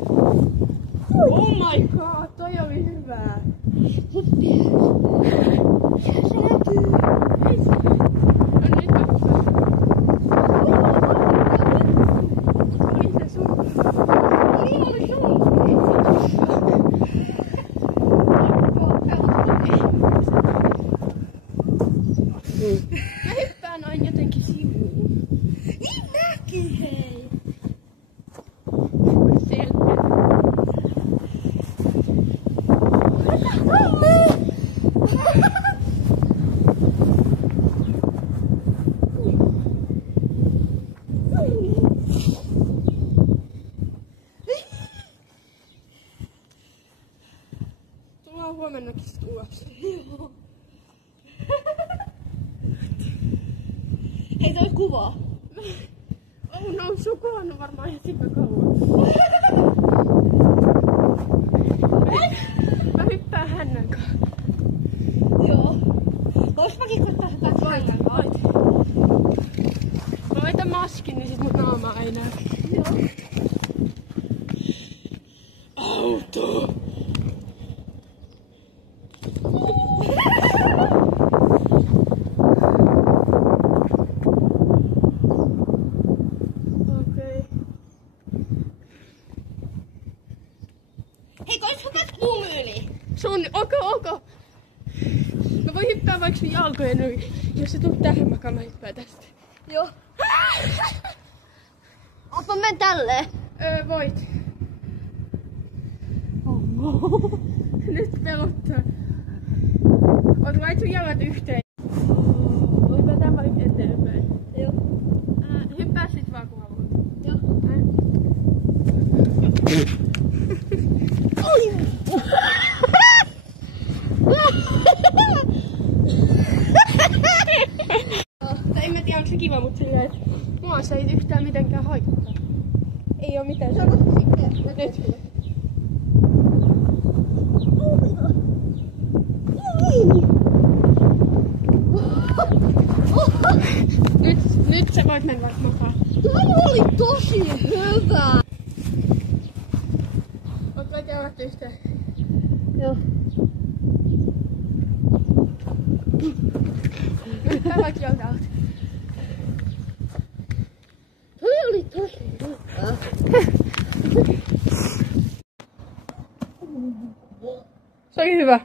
Oh my god, toi oli hyvää. Mä hyppään aina jotenkin sivuun. Niin mäkin, hei! Tullaan huomennakin ulos. Joo. Hei, toi kuvaa. Oh no, se on kuvannut varmaan ihan sikka kauan. Mä hyppään hännän kanssa. Joo. Vois mäkin koittaa hyppää hännän kanssa. Mä laitan maskin, niin sit mun naama ei näy. Joo. Auto! Hei, kois hypät mun yli? Ok. Mä voin hyppää vaikka sun jalkojen yli. Jos sä tulet tähän makaan, mä hyppään tästä. Joo. Mä menen tälleen. Voit. Nyt pelottaa. Oot lait sun jalat yhteen. Voit vetää vaikka eteenpäin. Joo. Hyppää sit vaan kun haluat. Joo. Oi! En mä tiedä onko se kiva, mutta silleen, että mua se ei yhtään mitenkään haittaa. Ei oo mitään. Nyt. Nyt sä voit mennä vaikka makaan. Toi oli tosi hyvä! Oot vaikka jalat yhteen. Joo. Hyppää vaikka jalta. Toi oli tosi hyvä. Se oli hyvä.